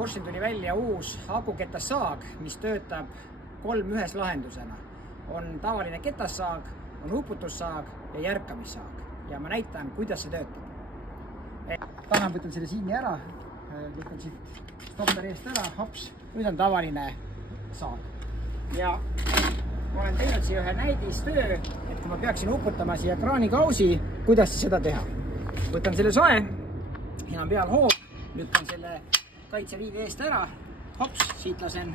Boschil tuli välja uus akukettassaag, mis töötab 3-1 lahendusena. On tavaline ketassaag, on uputussaag ja järkamissaag. Ja ma näitan, kuidas see töötab. Tahan võtan selle siini ära, lükkan siit stopperi eest ära, hops, nüüd on tavaline saag. Ja ma olen teinud siia ühe näidistöö, et kui ma peaksin uputama siia kraanikausi, kuidas seda teha. Võtan selle soe, siin on peal hoob, lükkan selle kaitseliivi eest ära, hops, siit lasen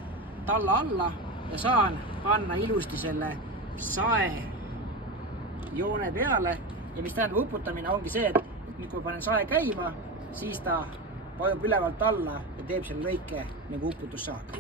talla alla ja saan panna ilusti selle sae joone peale. Ja mis tähendab uputamine ongi see, et nüüd kui panen sae käima, siis ta vajub ülevalt alla ja teeb selle lõike nagu uputussaag.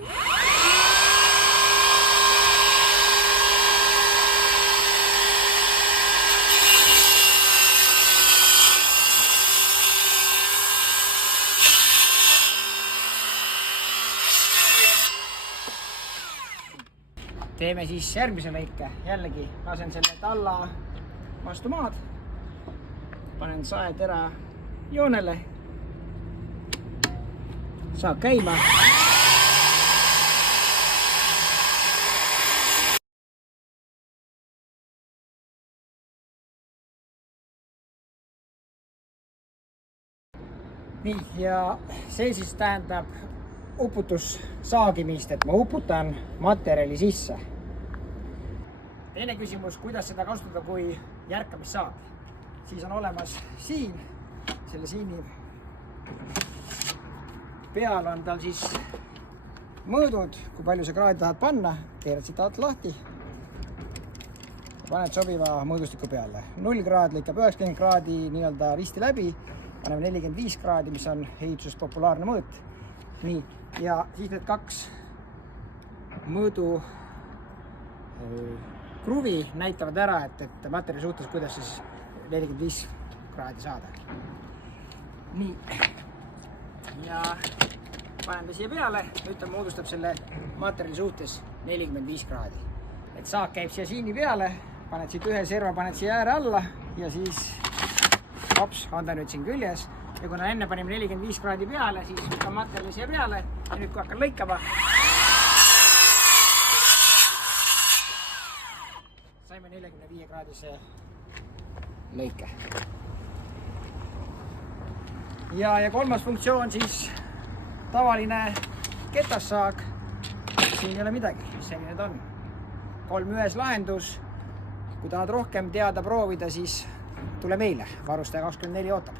Teeme siis järgmise lõike. Jällegi lasen selle talla vastu maad. Panen saetera joonele. Saab käima. Nii, ja see siis tähendab uputussaagimist, et ma uputan materjali sisse. Teine küsimus, kuidas seda kasutada kui järkamissaag. Siis on olemas siin, selle siini peal on tal siis mõõdud, kui palju sa kraadi tahad panna, keerad siit alt lahti ja paned sobiva mõõdustiku peale. 0 kraad lõikab 90 kraadi nii-öelda risti läbi, paneme 45 kraadi, mis on ehituses populaarne mõõt. Nii, ja siis need 2 mõõdu kruvi näitavad ära, et materjali suhtes, kuidas siis 45 kraadi saada. Nii, ja panen ta siia peale, nüüd ta moodustab selle materjali suhtes 45 kraadi. Et saak käib siia siini peale, paned siit ühe serva, paned siia ääre alla ja siis hops, on ta nüüd siin küljes. Ja kuna enne panime 45 kraadi peale, siis võtan materjali siia peale ja nüüd kui hakkan lõikama, saime 45 kraadise lõike. Ja kolmas funktsioon siis tavaline ketassaag. Siin ei ole midagi, mis see nüüd on. 3-1 lahendus. Kui tahad rohkem teada proovida, siis tule meile. Varustaja 24 ootab.